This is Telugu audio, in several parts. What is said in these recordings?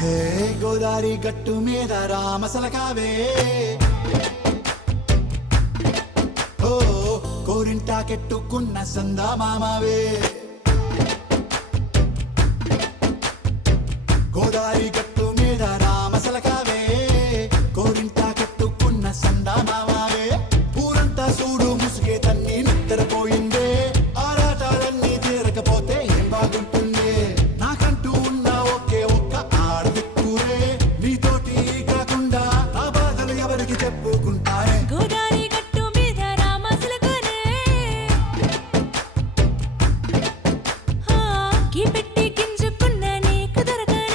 హే గోదారి గట్టు మీద రామసలకావే ఓ కోరింటా కెట్టుకున్న సందా మామావే గోదారి గట్టు మీద రామసలకావే కోరింటా కెట్టుకున్న సందా మామావే ఊరంతా చూడు ముసుగే తన్ని నిద్రపోయిందే ఆరాటాలన్నీ తీరకపోతే ఏం బాగుంటుందే నాకంటూ ఉన్న ఒకే ఒక్క ఆడదిక్కురే నీతోటి కాకుండా నా బాధలు ఎవరికి చెప్పుకుంటారే గోదారి గట్టు మీద రామసలకానే కీపెట్టి గింజుకున్న నీకు దొరకనే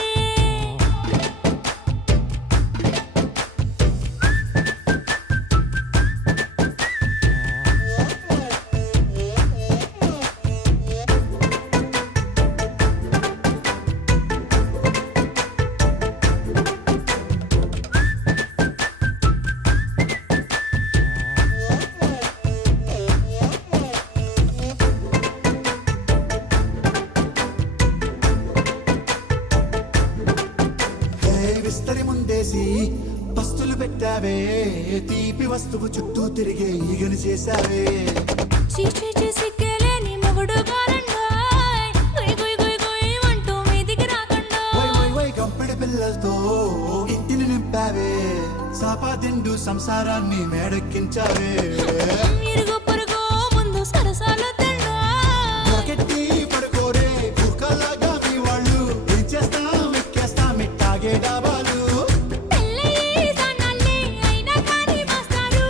విస్తరి ముందేసి పస్తులు పెట్టావే తీపి వస్తువు చుట్టూ తిరిగే ఈగను చేశావే చీచీ చేసి కేలేని మొగుడు కారండాయ్ గుయ్ గుయ్ గుయ్ గుయ్ అంటూ మీదికి రాకుండా వై వై వై గంపెడి పిల్లలతో ఇంటిని నింపావే సాపాదిండు సంసారాన్ని మేడెక్కించావే ఇరుగు పొరుగు ముందు సరసాలు తిన్నా పొరకెట్టి పడుకోరే కుక్కలాగా మీ వాళ్ళు ఏం చేస్తాం ఎక్కేస్తాం ఇట్టాగే డాబాలు పెళ్ళయి సన్నాళ్ళే అయినా కానీ మాస్తారు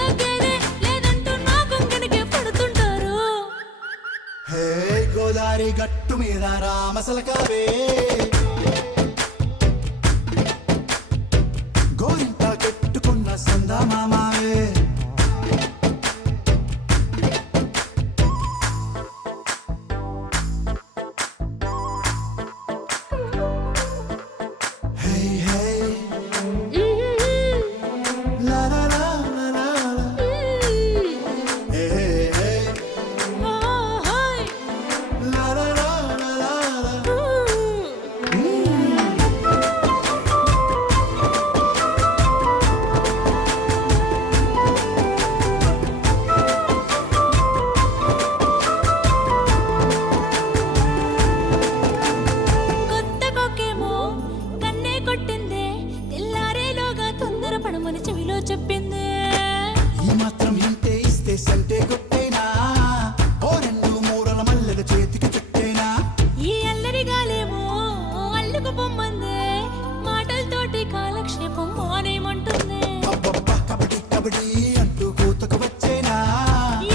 తగ్గేదే లేదంటూ నా కొంగనికే పడుతుంటారు హే గోదారి గట్టు మీద రామసలకావే గోరింటా కెట్టుకున్న సందా మామావే హే హే లా లా లా లా లా లా. హే హే హే హాయ్ లా లా లా లా లా లా. కొత్త కొక్కేమో కన్నే కొట్టిందే తెల్లారేలోగా తొందర పడమని చెవిలో చెప్పిందే ఈ మాత్రం ఇంటే ఇస్తే సంటే కొట్టేనా ఓ రెండు మూరల మల్లెల చేతికి చుట్టేనా ఈ అల్లరి గాలేమో అల్లుకు పొమ్మందే మాటలతోటి కాలక్షేపం మానేమంటుందే అబ్బబ్బా కబడ్డీ కబడ్డీ అంటూ కూతకు వచ్చేనా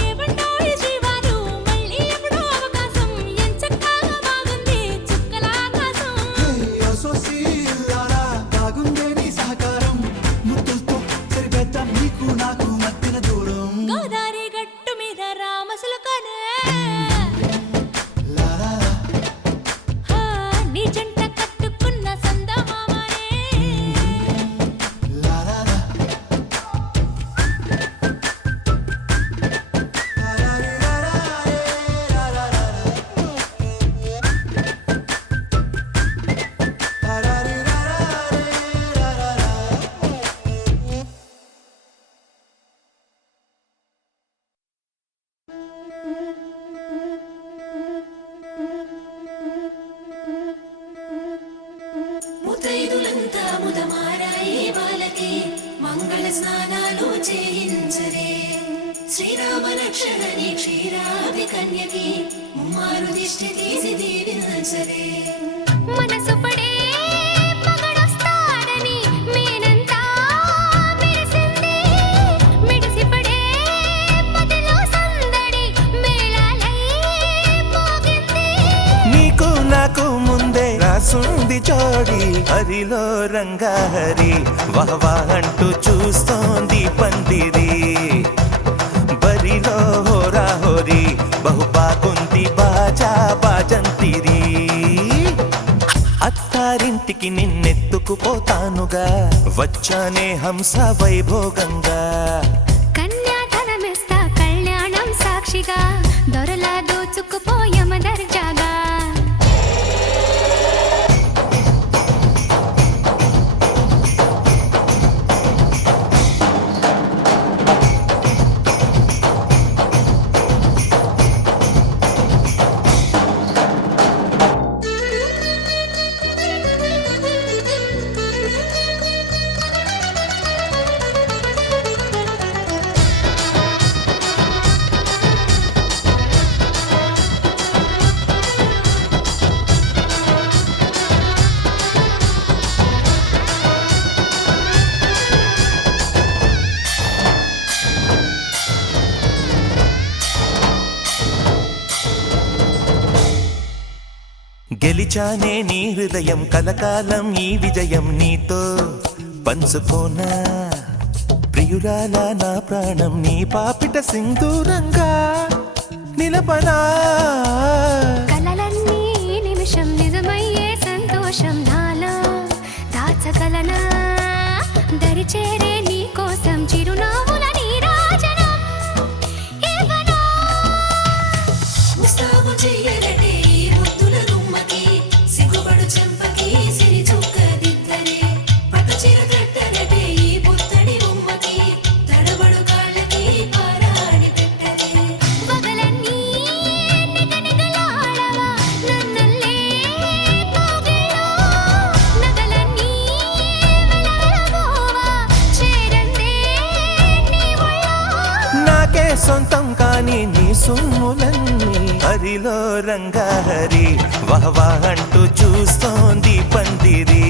ఏమంటాయి జీవాలు మళ్ళీ ఎప్పుడో అవకాశం ఎంచక్కా బాగుంది చుక్కల ఆకాశం హే అసోసి ఇల్లారా బాగుందే నీ సహకారం ముద్దులతో సరిపెద్దాం నీకు నాకు మధ్యన దూరం గోదారి గట్టు మీద రామసలకానే లా లా లా. నీ జంట కట్టుకున్న సందమామనే లా లా లా. లా లా రీ లా లా రే లా లా లా లా. లా లా రీ లా లా రే లా లా లా. ముతైదులంతా ముదమారాయి బాలకి మంగళ స్నానాలు చేయించరే శ్రీరామ రక్షణని క్షీరాది కన్యకి ముమ్మారు దిష్టి తీసి దీవించరే మనసు పడే మగడొస్తాడని మేనంతా మెరిసింది మిడిసి పడే మదిలో సందడి మేళాలై మోగింది నీకు నాకు ముందే రాసుంది జోడి హరిలో రంగాహరి వహవా అంటూ చూస్తోంది పందిరి బరిలో హోరా హోరి బహు బాగుంది బాజా బాజంతిరి అత్తారింటికి నిన్నెత్తుకుపోతానుగా వచ్చానే హంస వైభోగంగా కన్యాధనమిస్తా కళ్యాణం సాక్షిగా దొరలా దోచుకుపోయమ దర్జాగా గెలిచానే నీ హృదయం కలకాలం ఈ విజయం నీతో పంచుకోనా ప్రియురాల నా ప్రాణం నీ పాపిట సింధూరంగా నిలపనా కలలన్నీ నిమిషం నిజమయ్యే సంతోషం నాలో దాచగలనా దరిచేరే నీ కోసం చిరునవ్వుల నీరాజనం ఇవ్వనా ముస్తాబు చెయ్యరటే ఈ ముద్దుల గుమ్మకి సిగ్గుబడు చెంపకి సిరి చుక్క దిద్దరే పట్టు చీర కట్టరటే ఈ పుత్తడి బొమ్మకి తడబడు కాళ్ళకి పారాడి పెట్టరే పగలన్నీ నిగనిగలాడవా నన్నల్లే కోగిలో నగలన్నీ వెలవెలబోవా చేరందే నీ ఒళ్ళో నాకే సొంతం కాని నీ సొమ్ములన్నీ హరిలో రంగాహరి వహవాహ అంటూ చూస్తోంది పందిరి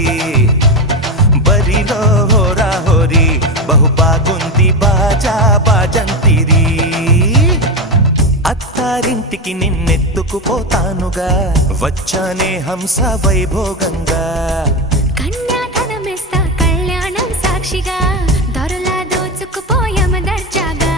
బరిలో హోరా హోరి బహు బాగుంది బాజా బాజంతిరి అత్తారింటికి నిన్నెత్తుకుపోతానుగా వచ్చానే హంస వైభోగంగా కన్యాధనమిస్తా కళ్యాణం సాక్షిగా దొరలా దోచుకుపోయామ దర్జాగా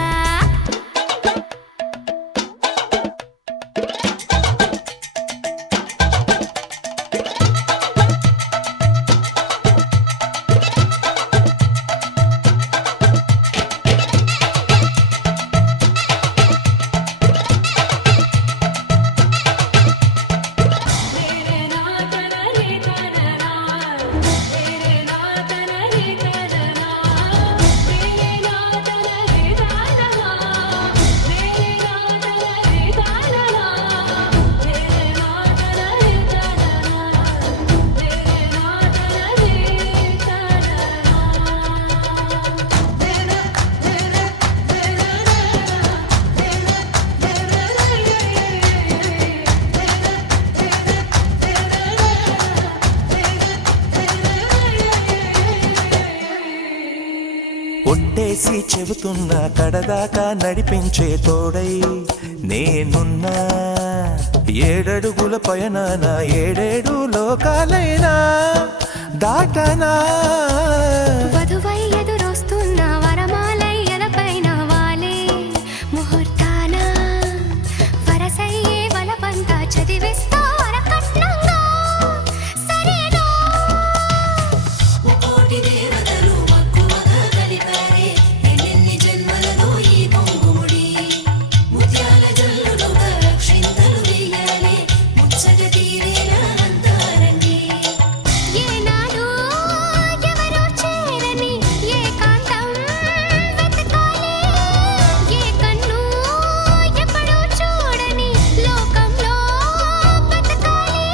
ఒట్టేసి చెబుతున్నా కడదాకా నడిపించే తోడై నేనున్నా ఏడడుగుల పయనాన ఏడేడు లోకాలైనా దాటనా వధువై ఎదురొస్తున్న వరమాలై ఎదపైన వాలే ముహూర్తాన వరసయ్యే వలపంతా చదివిస్తా వరకట్నంగా సరేనా కోటి దేవతలు మక్కువగా కలిపారే ఎన్నెన్ని జన్మలలో ఈ పొంగుముడి ముత్యాల జల్లులుగా రక్షింతలు వేయాలి ముచ్చట తీరేలా అంతారండి ఏనాడు ఎవరో చేరని ఏకాంతం వెతకాలి ఏ కన్ను ఎప్పుడూ చూడని లోకంలో బతకాలి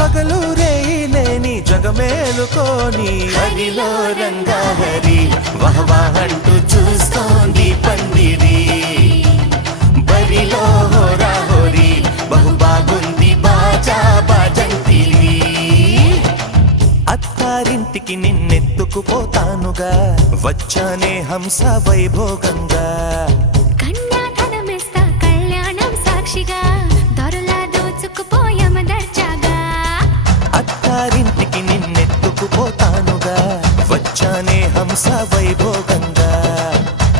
పగలు రేయిలేని జగమేలుకోని హరిలో రంగాహరి వహవాహ అంటూ చూస్తోంది పందిరి బరిలో హోరా హోరి బహు బాగుంది బాజా బాజంతిరి అత్తారింటికి నిన్నెత్తుకుపోతానుగా వచ్చానే హంస వైభోగంగా కన్యాధనమిస్తా కళ్యాణం సాక్షిగా దొరలా దోచుకుపోయామ దర్జాగా అత్తారింటికి నిన్నెత్తుకుపోతానుగా వచ్చానే హంస వైభోగంగా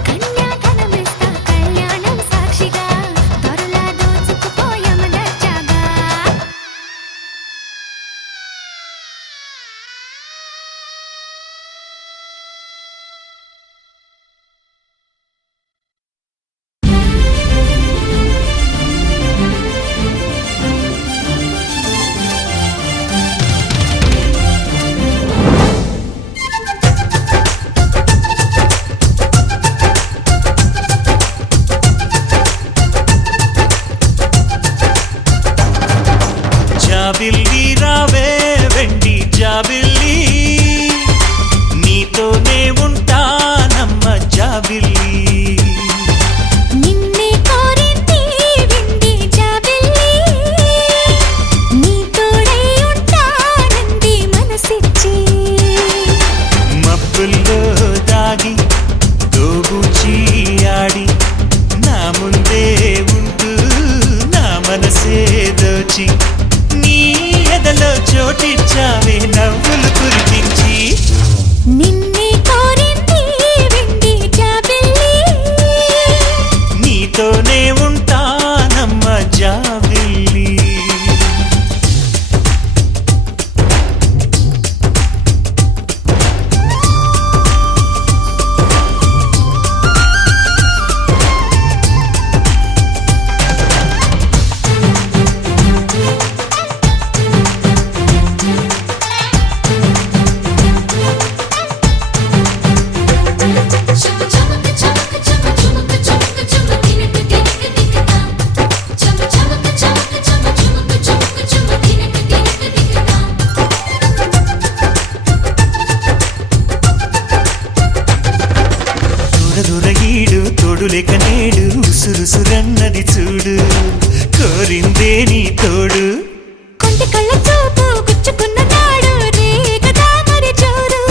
కన్యాధనమిస్తా కళ్యాణం సాక్షిగా దొరలా దోచుకుపోయామ దర్జాగా చోటిచ్చావే నవ్వులు కురిపించి నిన్నే కోరింది వెండి జాబిల్లి నీతోనే ఉంటానమ్మ జాబిల్లి చమ చమక చమక చమ చమక చమక చమ తినక తినక తినక చమ చమక చమక చమ చమక చమక చమ తినక తినక తినక దూరదూరగీడు తోడులేక నేడు ఉసురుసురన్నది చూడు కోరిందే నీ తోడు కొంటి కళ్ళ చూపు గుచ్చుకున్న నాడు రేగ తామరి చూరు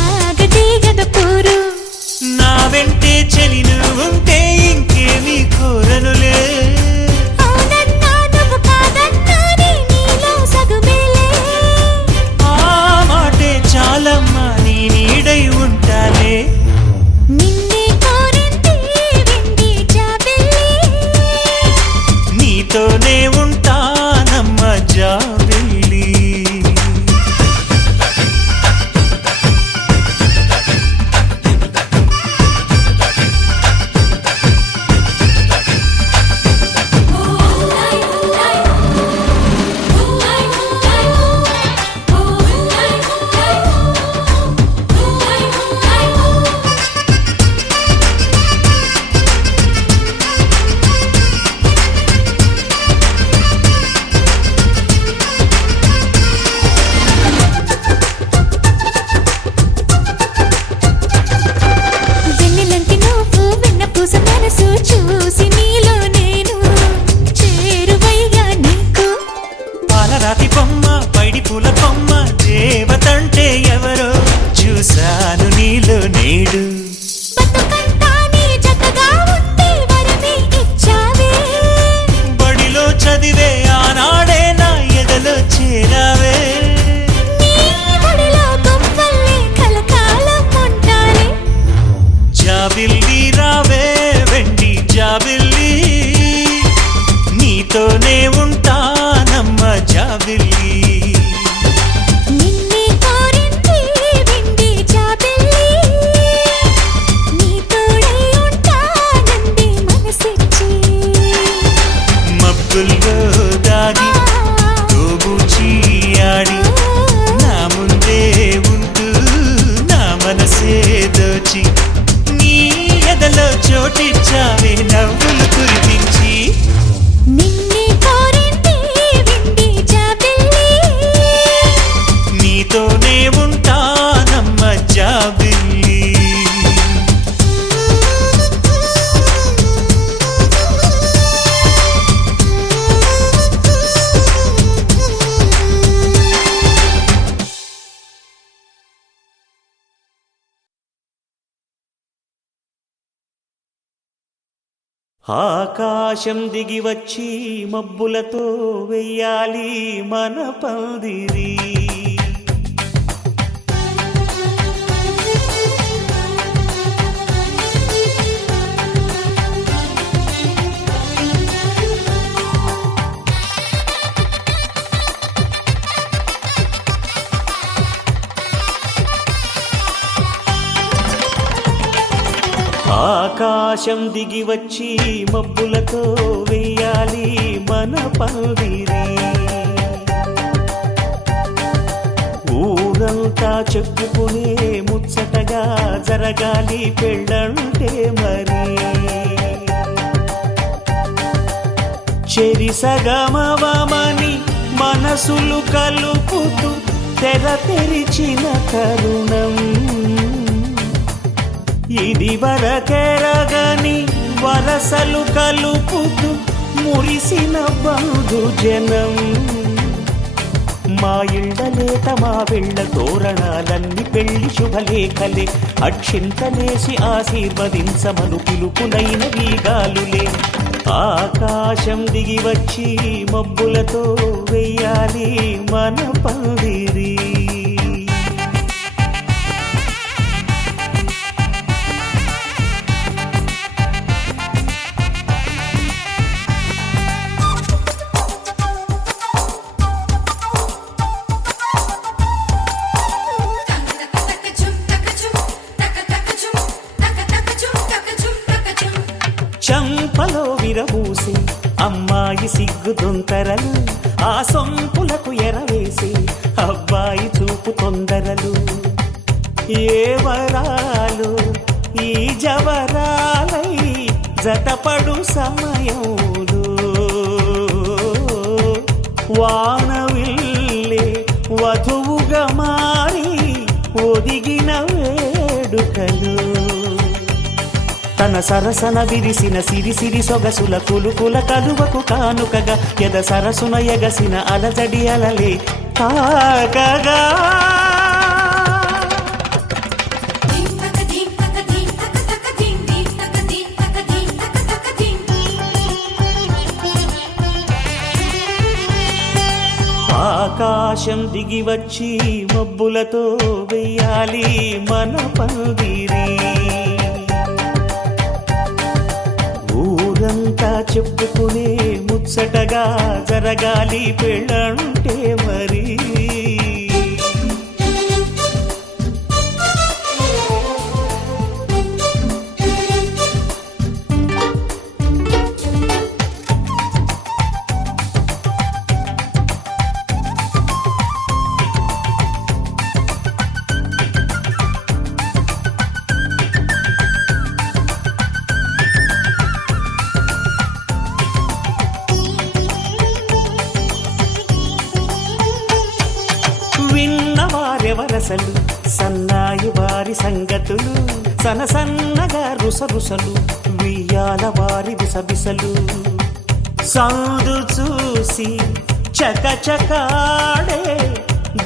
ఆగటి గద పూరు నా వెంటే చలి ఉంటే ఇంకేమీ కోరనులే అవునన్నా నువ్వు కాదన్నా నీలో సగుమేలే ఆ మాటే చాలమ్మా నీ నీడై ఉంటాలే నిన్నే కోరింది వెండి జాబిల్లి నీతోనే ఉంటానమ్మ జాబిల్లి వెన్నెలంటి నువ్వు వెన్నపూస మనసు చూసి నీలో నేను చేరువయ్యా నీకు పాలరాతి బొమ్మ పైడి పూల బొమ్మ దేవతంటే ఎవరో చూశాను నీలో నేడు బతుకంతా నీ జతగా ఉంటే వరమే ఇచ్చావే బడిలో చదివే ఆనాడే నా ఎదలో చేరావే నీ ఒడిలో గుంపల్లే కలకాలం ఉంటానే జాబిల్లి రావే వెండి జాబిల్లి నీతోనే ఉంటానమ్మ జాబిల్లి నిన్నే కోరింది వెండి జాబిల్లి నీ తోడై ఉంటానంది మనసిచ్చి మబ్బుల్లో దాగి తోబూచి ఆడి నా ముందే ఉంటూ నా మనసే దోచి నీ ఎదలో చోటిచ్చావే నవ్వులు కురిపించి నిన్నే కోరింది వెండి జాబిల్లి నీతోనే ఉంటానమ్మ జాబిల్లి ఆకాశం దిగి వచ్చి మబ్బులతో వెయ్యాలి మన పందిరి ఆకాశం దిగి వచ్చి మబ్బులతో వెయ్యాలి మన పందిరి ఊరంతా చెప్పుకునే ముచ్చటగా జరగాలి పెళ్ళంటే మరి చెరి సగమవమని మనసులు కలుపుతూ తెర తెరిచిన తరుణం ఇది వరకెరగని వరసలు కలుపుతూ మురిసిన బంధు జనం మా ఇళ్ళలేత మా వెళ్ళ తోరణాలన్నీ పెళ్లి శుభలేఖలే అక్షింతలేసి ఆశీర్వదించమను పిలుపులైన వీగాలులే ఆకాశం దిగి వచ్చి మబ్బులతో వెయ్యాలి మన పందిరి చంపలో విరబూసి అమ్మాయి సిగ్గుదొంతరలు ఆ సొంపులకు ఎరవేసి అబ్బాయి చూపు తొందరలు ఏ వరాలు ఈ జవరాలై జతపడు సమయంలో వానవిల్లే వధువుగా మారి ఒదిగిన వేడుకలు తన సరసన విరిసిన సిరిసిరి సొగసుల కులుకుల కలువకు కానుకగా ఎద సరసున ఎగసిన అలజడి అలలే తాకగా ఆకాశం దిగి వచ్చి మబ్బులతో వెయ్యాలి మన పందిరి ఊరంతా చెప్పుకునే ముచ్చటగా జరగాలి పెళ్ళంటే మరి విన్నవారెవరసలు సన్నాయి వారి సంగతులు సనసన్నగా రుసరుసలు వియ్యాల వారి విసబిసలు సౌదు చూసి చకచకాడే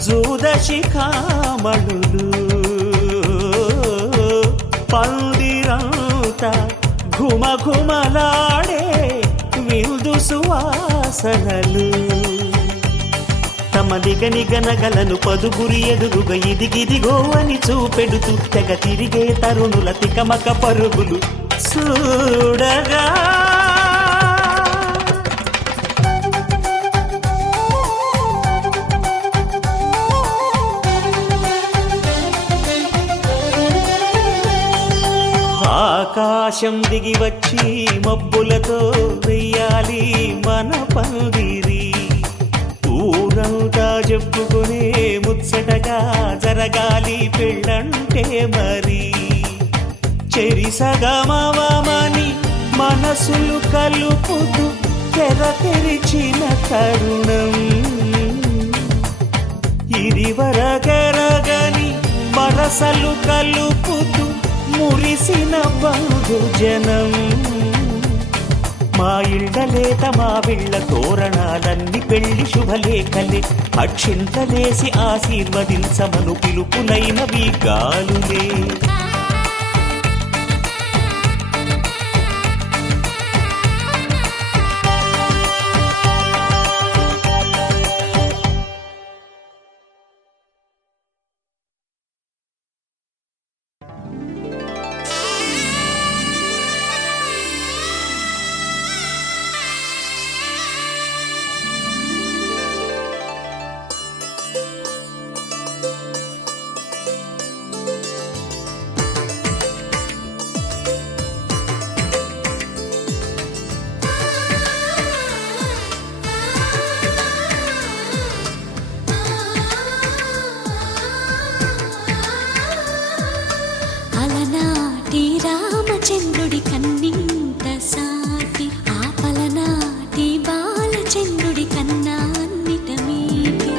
జూదశిఖామణులు పందిరంతా ఘుమఘుమలాడే విందు సువాసనలు తమ నిగనిగనగలను పదుగురి ఎదురుగా ఇదిగిదిగో అని చూపెడుతూ తెగ తిరిగే తరుణుల తికమక పరుగులు చూడగా ఆకాశం దిగి వచ్చి మబ్బులతో వెయ్యాలి మన పందిరి ఊరంతా చెప్పుకునే ముచ్చటగా జరగాలి పెళ్ళంటే మరి చెరిసగమవమని మనసులు కలుపుతూ తెర తెరిచిన తరుణం ఇదివరకెరగని వరసలు కలుపుతూ మురిసిన బంధుజనం మా ఇళ్ళలేత మా వీళ్ళ తోరణాలన్నీ పెళ్లి శుభలేఖలే అక్షింతలేసి ఆశీర్వదించమను పిలుపులైనవి గాలులే రామచంద్రుడి కన్నింత సాటి ఆపలనాటి బాలచంద్రుడి కన్నా అన్నిట మీటి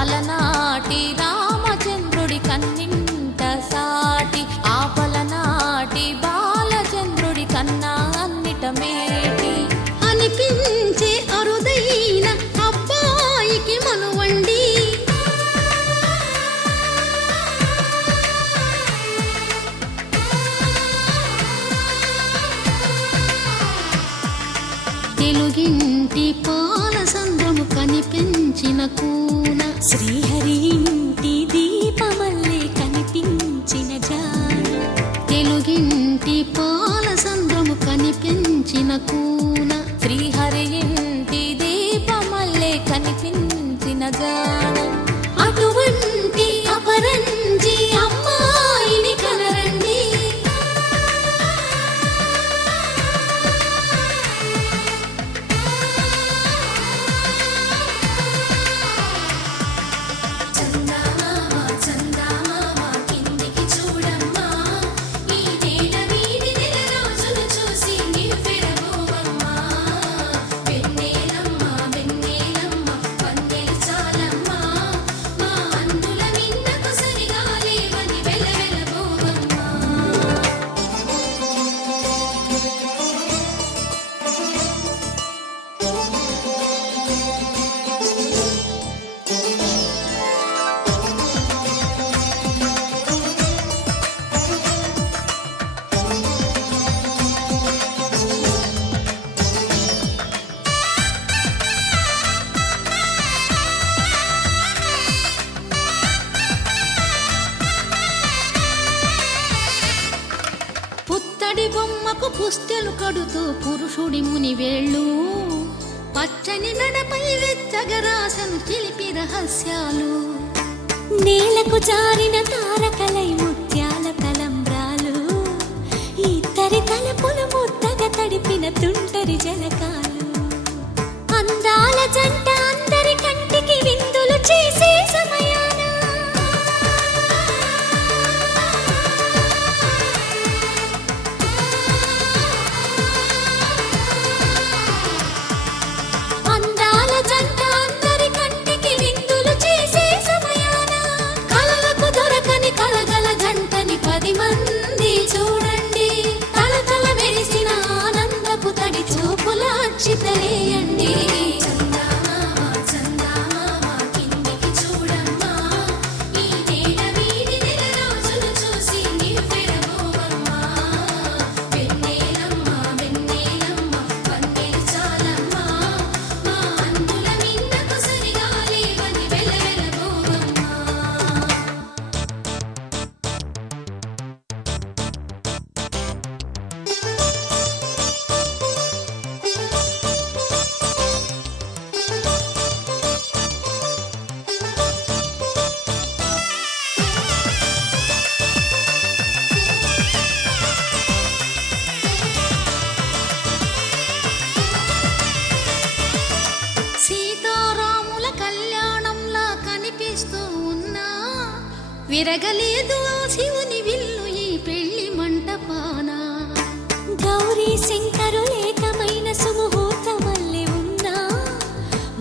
అలనాటి రామచంద్రుడి కన్నింత సాటి ఆపలనాటి బాలచంద్రుడి కన్నా అన్నిట మేటి అనిపించే అరుదైన అబ్బాయికి మనువండి ప్రాణం అటువంటి అపరంజి అమ్మాయిని కనరండి చందమామ చందమామ కిందికి చూడమ్మా ఈ నేల మీది నెల రోజులు చూసి నివ్వెరబోవమ్మా వెన్నెలమ్మ వెన్నెలమ్మ వన్నెలు చాలమ్మా మా అందుల మిన్నకు సరిగా లేవని వెలవెలబోవమ్మా పుత్తడి బొమ్మకు పుస్తెలు కడుతూ పురుషుడి ముని వేళ్ళు పచ్చని నడపై వెచ్చగరాసను చిలిపి రహస్యాలు నేలకు జారిన తారకలై ముత్యాల తలంబ్రాలు ఇద్దరి తలపులు ముద్దగా తడిపిన తుంటరి జలకాలు అందాల జంట అందరి కంటికి విందులు చేసే సమయాన అందాల జంట అందరి కంటికి విందులు చేసే సమయాన కలలకు దొరకని కలగల జంటని 10 మంది చూడండి తలతల మెరిసిన ఆనందపు తడి చూపుల అక్షితలేయండి చందమామ చందమామ కిందికి చూడమ్మా ఈ నేల మీది నెల రోజులు చూసి నివ్వెరబోవమ్మా వెన్నెలమ్మ వెన్నెలమ్మ వన్నెలు చాలమ్మా మా అందుల మిన్నకు సరిగా లేవని వెలవెలబోవమ్మా సీతారాముల కళ్యాణంలా కనిపిస్తూ ఉన్నా విరగలేదు ఆ శివుని విల్లు ఈ పెళ్లి మంటపాన గౌరీ శంకరు ఏకమైన సుముహూర్తమల్లె ఉన్నా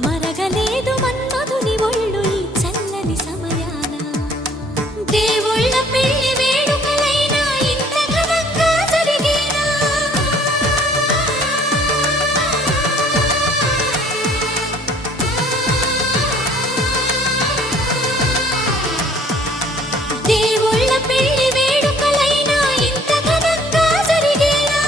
మరగలేదు మన్మధుని ఒళ్ళు ఈ చల్లని సమయాన దేవుళ్ళ పెళ్లి వేడుకలైనా ఇంత ఘనంగా జరిగేనా దేవుళ్ళ పెళ్లి వేడుకలైనా ఇంత ఘనంగా జరిగేనా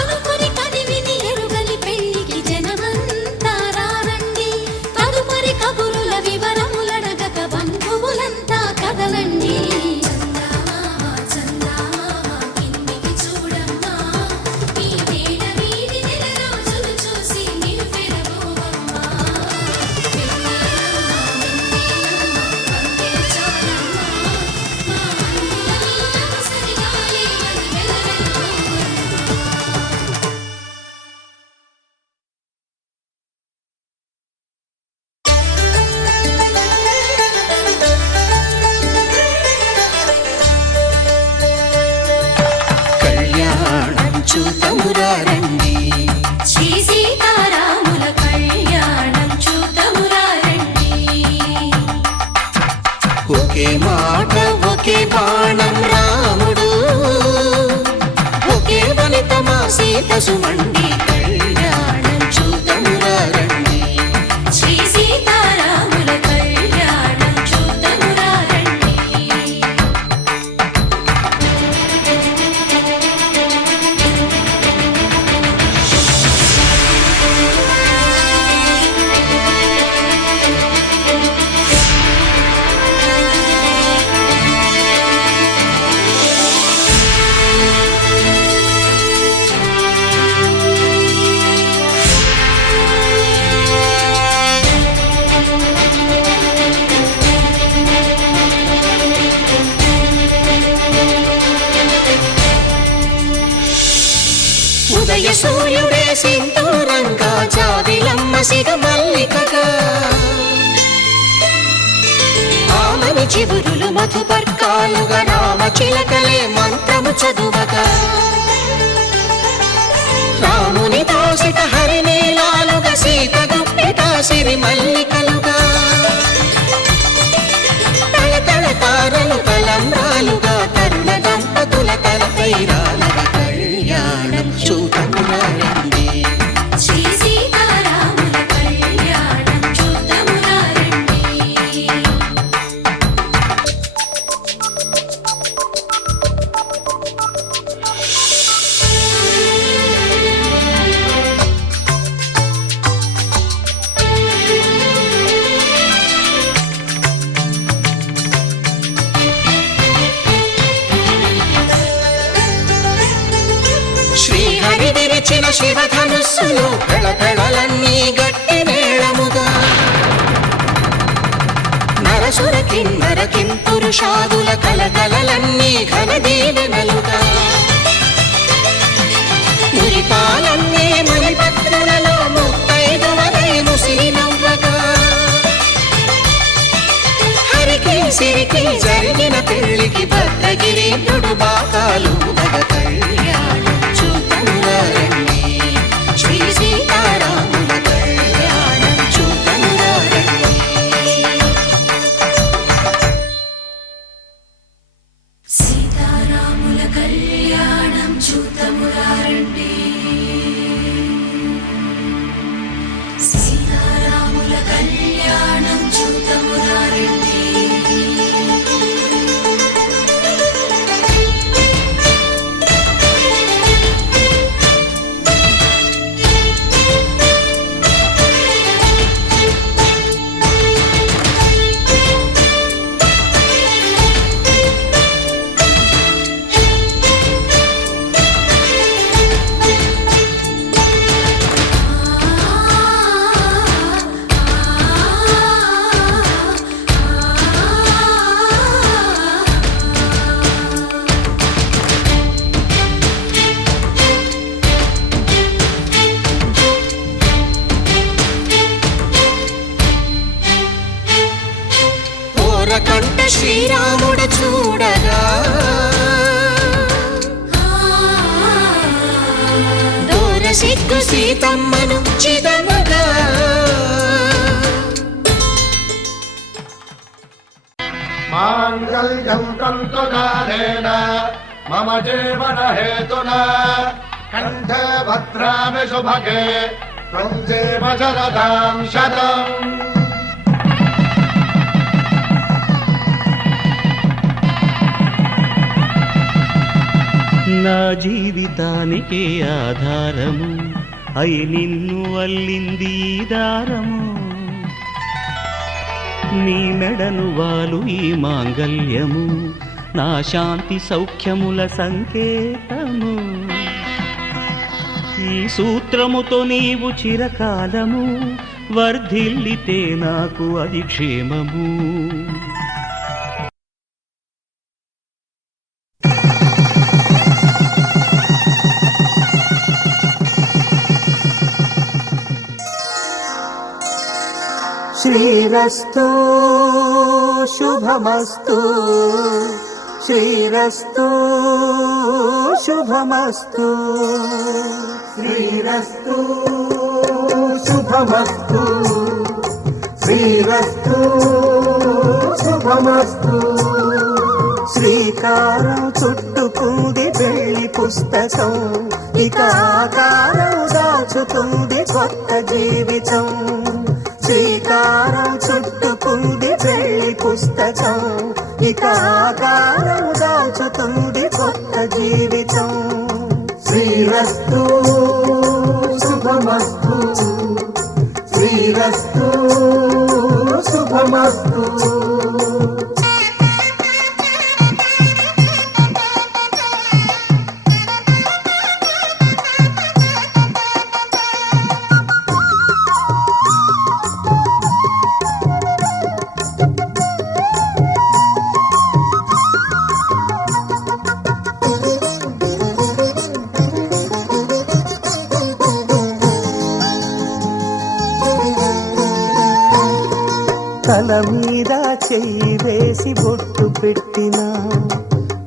అనుకుని కదివిని ఎరుగని పెళ్లికి జనమంతా రారండి తదుపరి కబురుల వివరములడగక బంధువులంతా కదలండి చందమామ చందమామ కిందికి చూడమ్మా ఈ నేల మీది నెల రోజులు చూసి నివ్వెరబోవమ్మా వెన్నెలమ్మ వెన్నెలమ్మ వన్నెలు చాలమ్మా మా అందుల మిన్నకు సరిగా లేవని వెలవెలబోవమ్మా కళ్యాణం చూతమురా రండి శ్రీ సీతారాముల కళ్యాణం చూతమురా రండి ఒకే మాట ఒకే బాణం రాముడు ఒకే వనిత మా సీత సుమండి కళ్యాణం చూతమురా రండి శ్రీ సీతారాముల కళ్యాణం చూతమురా రండి సింధూరంగా జాబిలమ్మ సిగ మల్లికగా ఆమని చివురులు మధుపర్కాలుగా రామ చిలకలే మంత్రము చదువగా రాముని దోసిట హరినీలాలుగా సీత గుప్పిట సిరి మల్లికలుగా తళతళ తారలు తలంబ్రాలుగా తరుణ దంపతుల తలపైరాలుగా కళ్యాణం చూడమురండి శ్రీ సీతారాముల కళ్యాణం చూద్దామురా రండి. శ్రీహరి విరిచిన శివధనుస్సులు పెళపెళలన్నీ గట్టి మేళముగా నరసుర కిన్నర కింపురుషాదుల కలకలలన్నీ ఘన దీవెనలుగా మురిపాలన్నీ మణిపత్రులలో ముత్తైదువలై ముసిరి నవ్వగా హరికి సిరికి జరిగిన పెళ్లికి భద్రగిరీంద్రుడు బాకాలు మగ కళ్యాణం చూడమురండి శ్రీ సీతారాముల కళ్యాణం చూడమురండి సీతారాముల కళ్యాణం చూద్దామురా రండి. సీతారాముల కళ్యాణం చూద్దామురా రండి. కంట శ్రీరాముడు చూడగా దూర సిగ్గు సీతమ్మను చిదమగా మాంగళ్యం తంతుకారేణ మమ జీవన హేతునా కంఠే భద్రామి శుభగే త్వం జీవ శరదాం శతం. నా జీవితానికే ఆధారము అయి నిన్ను అల్లింది ఈ దారము నీ మెడను వాలు ఈ మాంగల్యము నా శాంతి సౌఖ్యముల సంకేతము ఈ సూత్రముతో నీవు చిరకాలము వర్ధిల్లితే నాకు అది క్షేమము. శ్రీరస్తు శుభమస్తు శ్రీరస్తు శుభమస్తు శ్రీరస్తు శుభమస్తు శ్రీరస్తు శుభమస్తు. శ్రీకారం చుట్టుకుంది పెళ్లి పుస్తకం ఇక ఆకారం దాచుతుంది కొత్త జీవితం. శ్రీకారం చుట్టుకుంది పెళ్లి పుస్తకం ఇక ఆకారం దాచుతుంది కొత్త జీవితం. శ్రీరస్తు శుభమస్తు శ్రీరస్తు శుభమస్తు. చెయ్యి వేసి బొట్టు పెట్టినా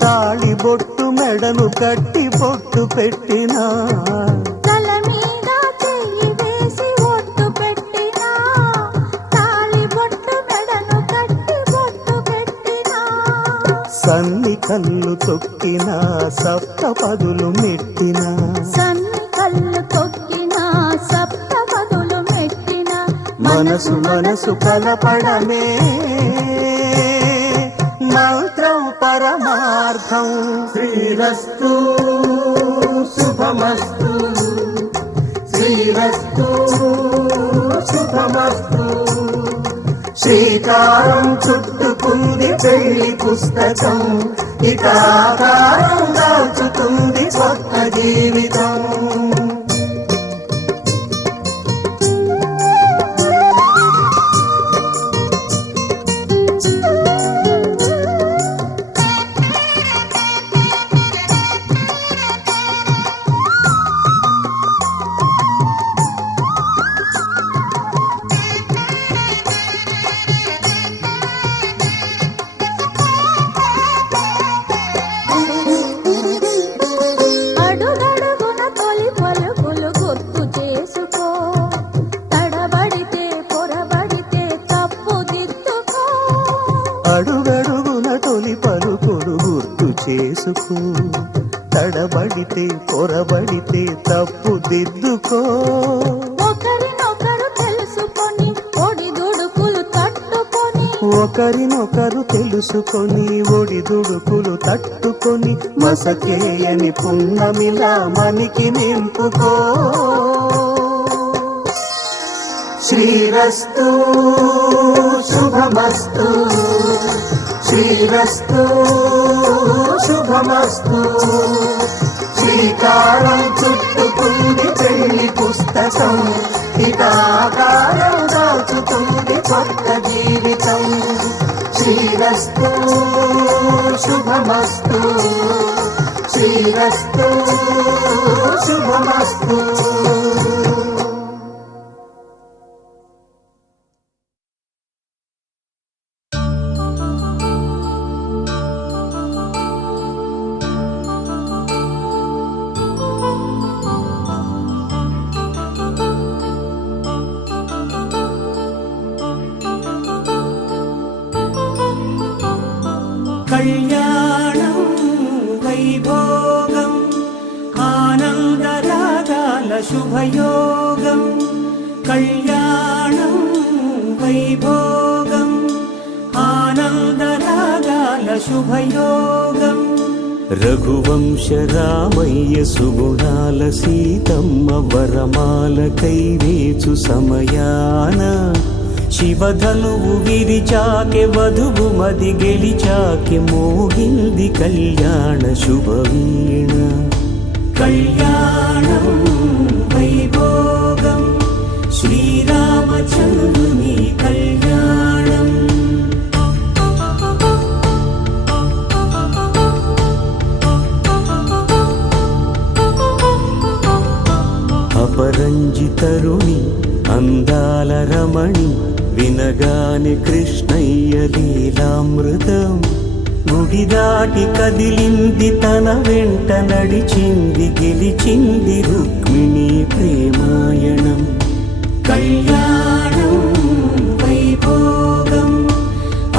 తాళి బొట్టు మెడను కట్టి బొట్టు పెట్టినా తల మీద చెయ్యి వేసి ఒట్టు పెట్టినా తాళి బొట్టు మెడను కట్టి బొట్టు పెట్టినా సన్ని కళ్ళు తొక్కినా సప్తపదులు మెట్టినా సన్ని కళ్ళు తొక్కినా సప్తపదులు మెట్టినా మనసు మనసు కలపడమే మంత్రం పరమార్థం శ్రీరస్తు శుభమస్తు శ్రీరస్తు శుభమస్తు శ్రీకారం చుట్టుకుంది పెళ్లి పుస్తకం ఇక ఆకారం దాల్చుతుంది కొత్త జీవితం అడుగడుగున తొలి పలుకులు గుర్తు చేసుకో తడబడితే పొరబడితే తప్పు దిద్దుకో అడుగడుగున తొలి పలుకులు గుర్తు చేసుకో తడబడితే పొరబడితే తప్పు దిద్దుకో ఒకరినొకరు తెలుసుకొని ఒడిదుడుకులు తట్టుకొని ఒకరినొకరు తెలుసుకొని ఒడిదుడుకులు తట్టుకొని మసకేయని పున్నమిలా మనికి నింపుకో శ్రీరస్తు శుభమస్తు శ్రీరస్తు శుభమస్తు శ్రీకారం చుట్టుకుంది పెళ్లి పుస్తకం ఇక ఆకారం దాచుతుంది కొత్త జీవితం శ్రీరస్తు శుభమస్తు శ్రీరస్తు శుభమస్తు కళ్యాణం వైభోగం ఆనందరాగాల శుభయోగం కళ్యాణం వైభోగం ఆనందరాగాల శుభయోగం రఘువంశ రామయ్య సుగుణాల సీతమ్మ వరమాల కైవేచు సమయాన శివధనువు విరిచాకె వధువు మది గెలిచాకె మోగింది కళ్యాణ శుభవీణ కళ్యాణం వైభోగం శ్రీరామచంద్రుని కళ్యాణం అపరంజి తరుణి అందాల రమణి వినగాని కృష్ణయ్య లీలామృతం గుడి దాటి కదిలింది తన వెంట నడిచింది గెలిచింది రుక్మిణి ప్రేమాయణం కళ్యాణం వైభోగం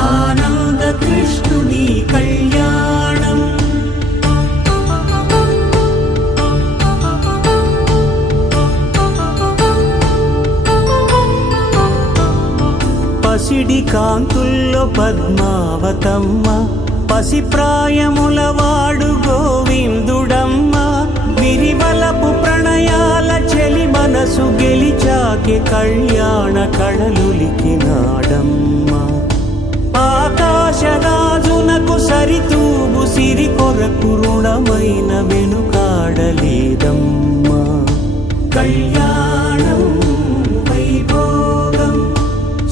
ఆనంద కృష్ణుని కళ్యాణం పసిడి కాంతుల్లో పద్మావతమ్మ పసిప్రాయముల వాడు గోవిందుడమ్మ విరివలపు ప్రణయాల చెలి మనసు గెలిచాకె కళ్యాణ కళలులికినాడమ్మ ఆకాశరాజునకు సరితూబు సిరి కొరకు రుణమైన వెనుకాడలేదమ్మ కళ్యాణం వైభోగం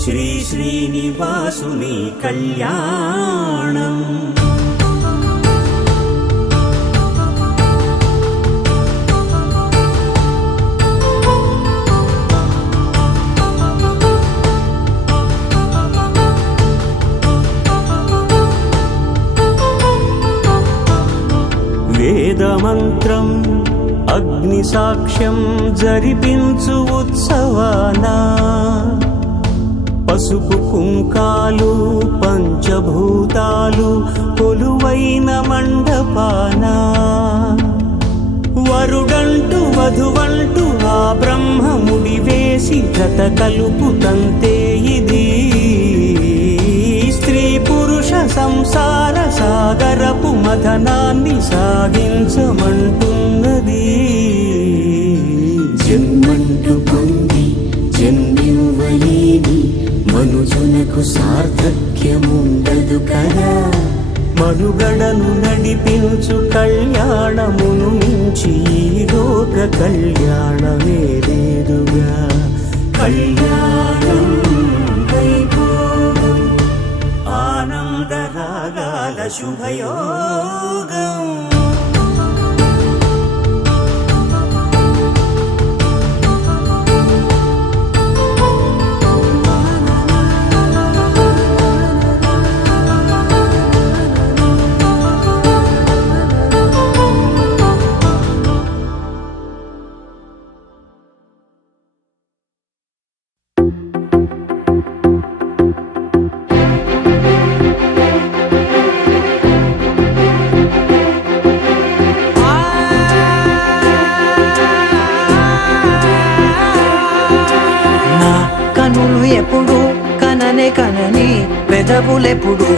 శ్రీ శ్రీనివాసుని కళ్యాణం మంత్రం అగ్ని సాక్ష్యం జరిపించు ఉత్సవాన పసుపు కుంకాలు పంచభూతాలు కొలువైన మండపాన వరుడంటూ వధువంటూ ఆ బ్రహ్మముడి వేసి జత కలుపుతంతే ఇది స్త్రీ పురుష సంసార సాగరపు మథనాన్ని సాగించమంటున్నది. జన్మంటూ పొంది జన్మివ్వలేని మనుజునకు సార్థక్యముండదు కదా. మనుగడను నడిపించు కళ్యాణమును మించి ఈ లోక కళ్యాణమే లేదుగా. కళ్యాణం వైభోగం ఆనందరాగాల శుభయోగం. ఎప్పుడు కననే కనని పెదవులెప్పుడు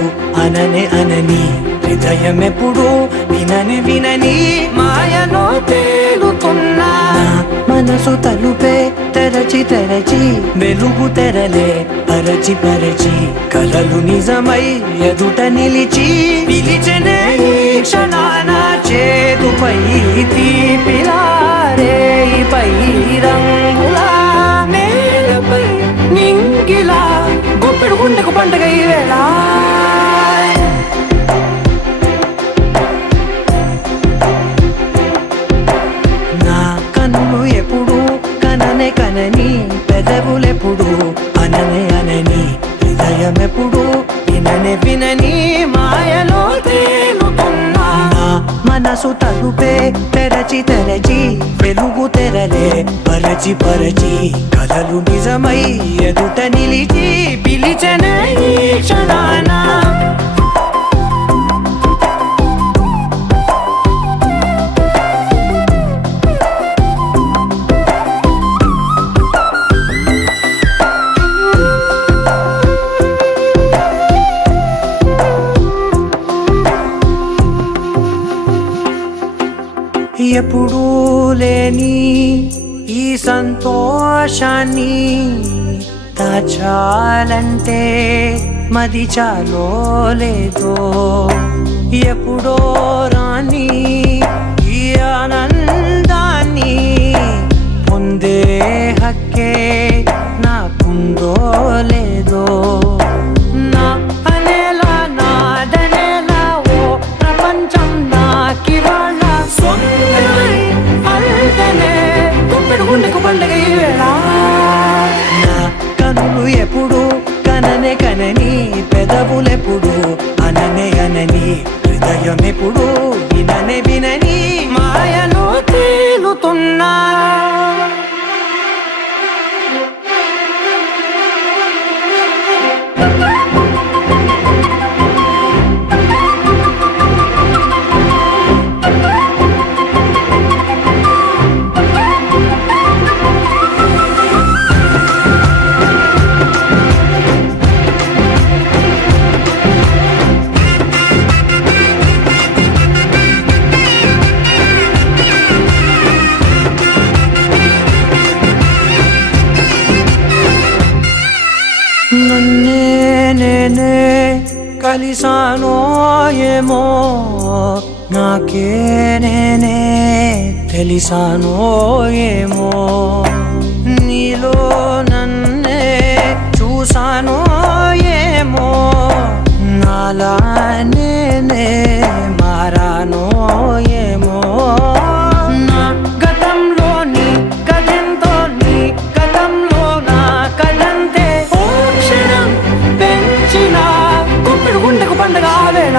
అననే అనని హృదయం ఎప్పుడు వినని వినని మాయలో తేలుతున్నా. మనసు తలుపే తెరచి తెరచి వెలుగు తెరలే పరచి పరచి కలలు నిజమై ఎదుట నిలిచి పిలిచెనే ఈ క్షణాన చేతుపై తీపిలారే పై రంగులా నేలపై నింగిలా గుప్పెడు గుండెకు పండుగ ఈ వేళ. నా కన్ను ఎప్పుడు కననే కనని పెదవులెప్పుడు అననే అనని హృదయం ఎప్పుడు విననే వినని మాయలో తేలుతున్నా. మనసు తలుపే తెరచి తెరచి వెలుగు తెరలే పరచి పరచి కలలు నిజమై ఎదుట నిలిచి పిలిచెనే ఈ క్షణాన. ఎప్పుడూ లేని ఈ సంతోషాన్ని దాచాలంటే మది చాలో లేదో. ఎప్పుడో రాని ఈ ఆనందాన్ని పొందే హక్కే నాకుందో లేదో. నా అనేలా నాదనేలా ఓ ప్రపంచం నాకివాళ్ళ సొంతమై అల్దనే గుప్పెడు గుండెకు పండుగ ఈ వేళ. నా కనులు ఎప్పుడు కననే కనని పెదవులెప్పుడు అననే అనని హృదయం ఎప్పుడు విననే వినని మాయలో తేలుతున్నా. నన్నే నేనే కలిసానో ఏమో నాకే నేనే తెలిసానో ఏమో. నీలో నన్నే చూసానో ఏమో నాలా నేనే మారానో ఏమో. నా గతంలోని గతంతో నీ గతంలో నా కదంతే ఓ క్షణం పెంచిన గుప్పెడు గుండెకు పండుగ వేళ.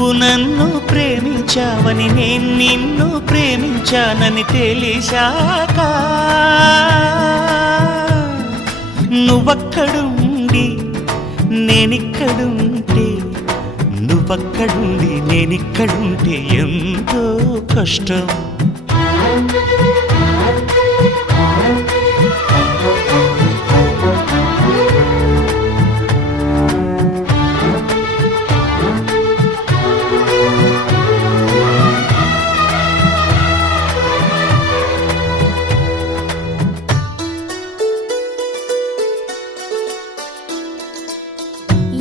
నువ్వు నన్ను ప్రేమించావని నేను నిన్ను ప్రేమించానని తెలిసాక నువ్వక్కడుండి నేనిక్కడుంటే నువ్వక్కడుండి నేనిక్కడుంటే ఎంతో కష్టం.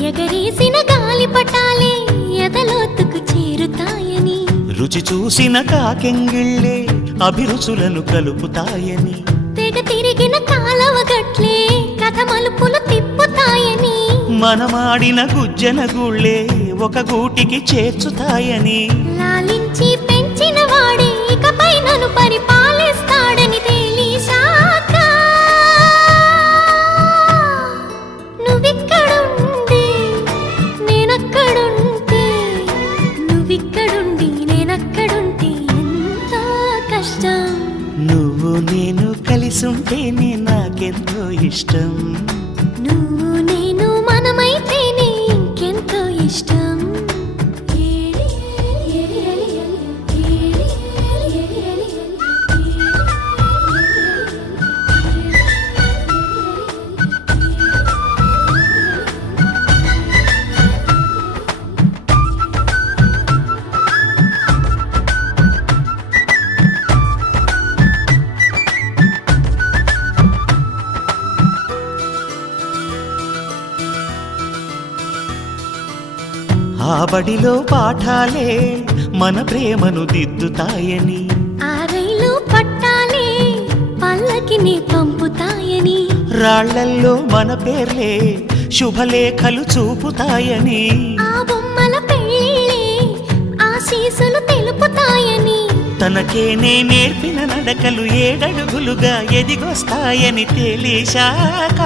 ఎగరేసిన గాలి పటాలే ఎదలోతుకు చేరుతాయని, రుచి చూసిన కాకెంగిళ్ళే అభిరుచులను కలుపుతాయని, తెగ తిరిగిన కాలవ గట్లే కథ మలుపులు తిప్పుతాయని, మనమాడిన గుజ్జన గుళ్ళే ఒక గూటికి చేర్చుతాయని, లాలించి పెంచిన వాడే ఇకపై నన్ను పరిపాలిస్తాడని తెలిసాక నువ్విక్కడుండి నేనక్కడుంటే నువ్విక్కడుండి నేనక్కడుంటే ఎంతో కష్టం. నువ్వు నేను కలిసుంటేనే నాకెంతో ఇష్టం. నువ్వు నేను మనమైతేనే ఇంకెంతో ఇష్టం. ఆ బడిలో పాఠాలే మన ప్రేమను దిద్దుతాయని, ఆ రైలు పట్టాలే పల్లకిని పంపుతాయని, రాళ్లల్లో మన పేర్లే శుభలేఖలు చూపుతాయని, ఆ బొమ్మల పెళ్ళిళ్ళే ఆశీసులు తెలుపుతాయని, తనకేనే నేర్పిన నడకలు ఏడడుగులుగా ఎదిగొస్తాయని తెలిసాక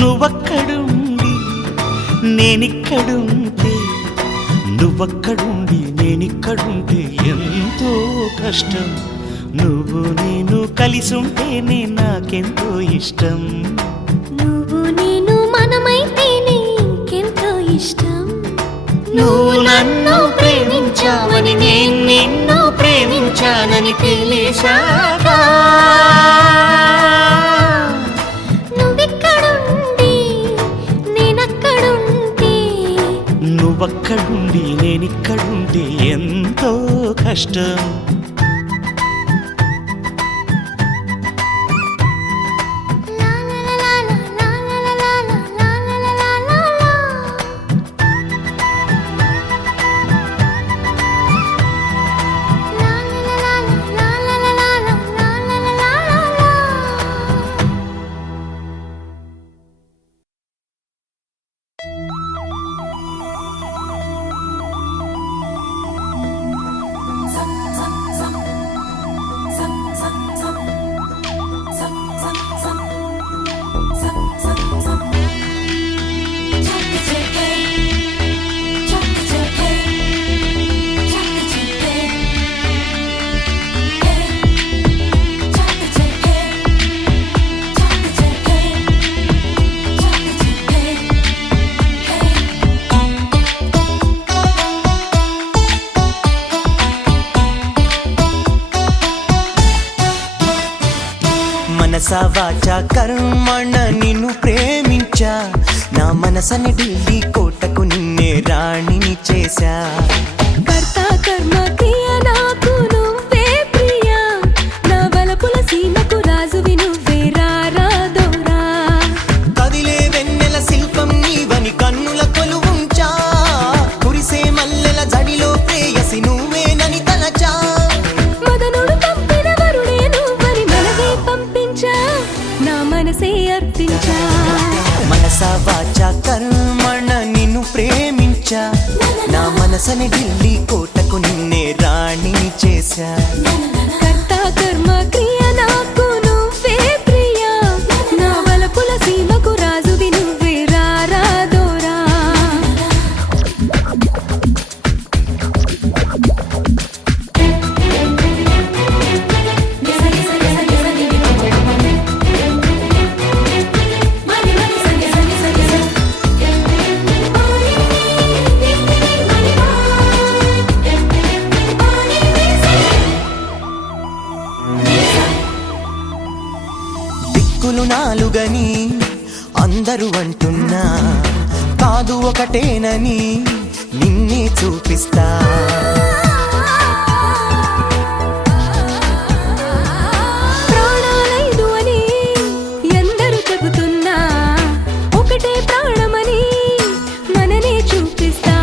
నువ్వక్కడుండి నేనిక్కడుంటే నువ్వక్కడుండి నేనిక్కడుంటే ఎంతో కష్టం. నువ్వు నేను కలిసుంటేనే నాకెంతో ఇష్టం. నువ్వు నేను మనమైతేనే ఇంకెంతో ఇష్టం. నువ్వు నన్ను ప్రేమించావని నేను నిన్ను ప్రేమించానని తెలిసాక నువ్విక్కడుండి నేనక్కడుంటే నువ్వక్కడుండి నేనిక్కడుంటే ఎంతో కష్టం. మనసా వాచా కర్మణ నిన్ను ప్రేమించా, నా మనసని ఢిల్లీ కోటకు నిన్నే రాణిని చేశా. కర్త కర్మ క్రియ నాకు నువ్వే ప్రియా, నా వలపుల సీమకు రాజువి నువ్వే రారాదోరా. కదిలే వెన్నెల శిల్పం నీవని కన్నుల కొలువుంచా, కురిసే మల్లెల జడిలో ప్రేయసి నువ్వేనని తలచా. మదనుడు పంపిన వరుడే నువ్వని మనదే పంపించా, నా మనసే అర్పించా. మనసా వాచా కర్మణ నిన్ను ప్రేమించా, నా మనసని ఢిల్లీ కోటకు నిన్నే రాణిని చేశా. కర్త కర్మ క్రియ నాకు నువ్వే ప్రియా, నా వలపుల సీమకు రాజువి నువ్వే రారాదోరా. దిక్కులు నాలుగని అందరూ అంటున్నా కాదు ఒకటేనని నిన్నే చూపిస్తా ప్రాణాలైదు అని ఎందరూ చెబుతున్నా ఒకటే ప్రాణమని మననే చూపిస్తా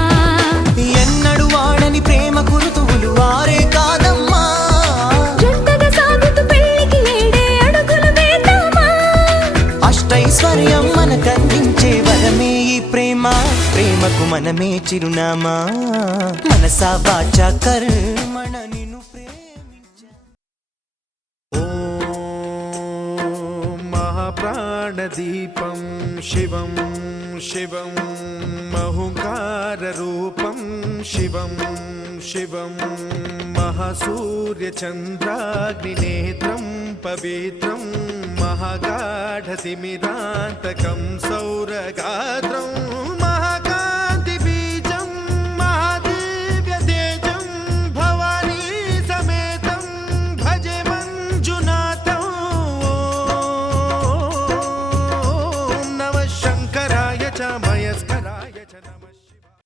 ఎన్నడు వాడని ప్రేమ కురుతువులు వారే కాదమ్మా జంటగా సాగుతూ పెళ్లికి ఏడే అడుగులు వేద్దామా అష్టైశ్వర్యం మనకందించే వరమే ఈ ప్రేమ ప్రేమకు మనమే చిరునామా మనసా వాచా కర్మణ నిన్ను ప్రేమించా महाप्राणदीपं शिवं शिवं महुकाररूपं शिवं शिवं महासूर्यचन्द्राग्निनेत्रं पवित्रं महागाढतिमिरान्तकं सौरगात्रं महाकान्तिबीजं महादिव्यतेजं भवानी समेतं भजे मञ्जुनाथं ॐ नमः शङ्कराय च मयस्कराय च नमः शिवाय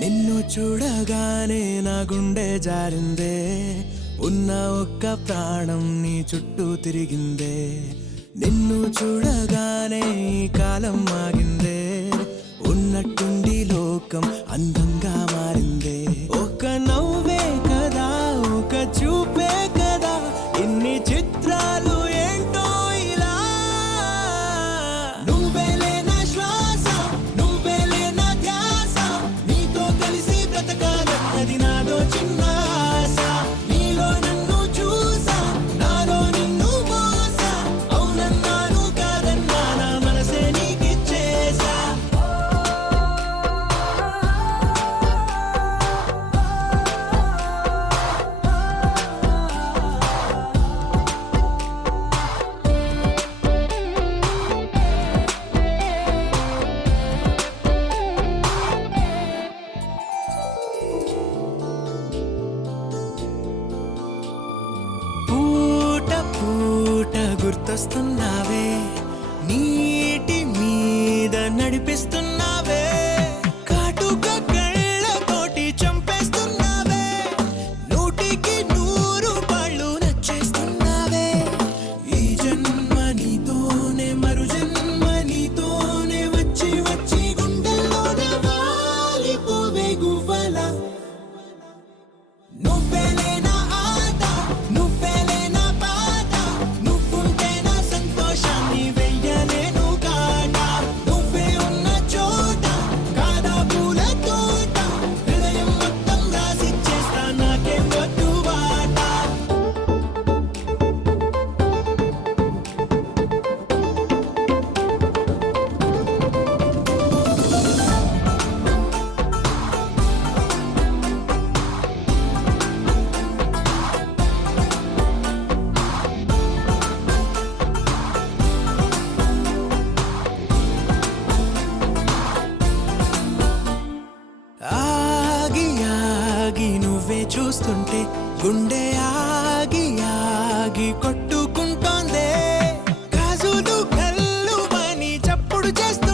నిన్ను చూడగానే నా గుండె జారిందే ఉన్న ఒక్క ప్రాణం నీ చుట్టూ తిరిగిందే నిన్ను చూడగానే ఈ కాలం ఆగిందే ఉన్నట్టుండి లోకం అందంగా మారిందే ఒక నవ్వే కదా ఒక చూపే కదా ఇన్ని చిత్రాలు ఏంటో ఇలా నువ్వేలే నా శ్వాస నువ్వేలే నా ధ్యాస నీతో కలిసి బ్రతకాలన్నది నాదో చిన్న ఆశ నీలో నన్ను చూసా నాలో నిన్ను మోసా అవునన్నాను కాదన్నా నా మనసే నీకిచ్చేసా పూట పూట గుర్తొస్తున్నావే నీటి మీద నడిపిస్తున్నావే కాటుక కళ్ళతోటి చంపేస్తున్నావే నూటికి 100 పళ్ళు నచ్చేస్తున్నావే ఈ జన్మ నీతోనే మరు జన్మ నీతోనే వచ్చి వచ్చి గుండెల్లోన వాలిపోవే గువ్వలా నువ్వేలే నా ఆట నువ్వేలే నా బాధ నువ్వుంటే నా సంతోషాన్ని వెయ్యలేను కాట నువ్వే ఉన్న చోట కాదా పూల తోట హృదయం మొత్తం రాసిచ్చేస్తా నాకే వద్దు బాట ఆగి ఆగి నువ్వే చూస్తుంటే గుండె ఆగి ఆగి కొట్టుకుంటోందే కాజులు కళ్ళు మని చప్పుడు చేస్తూ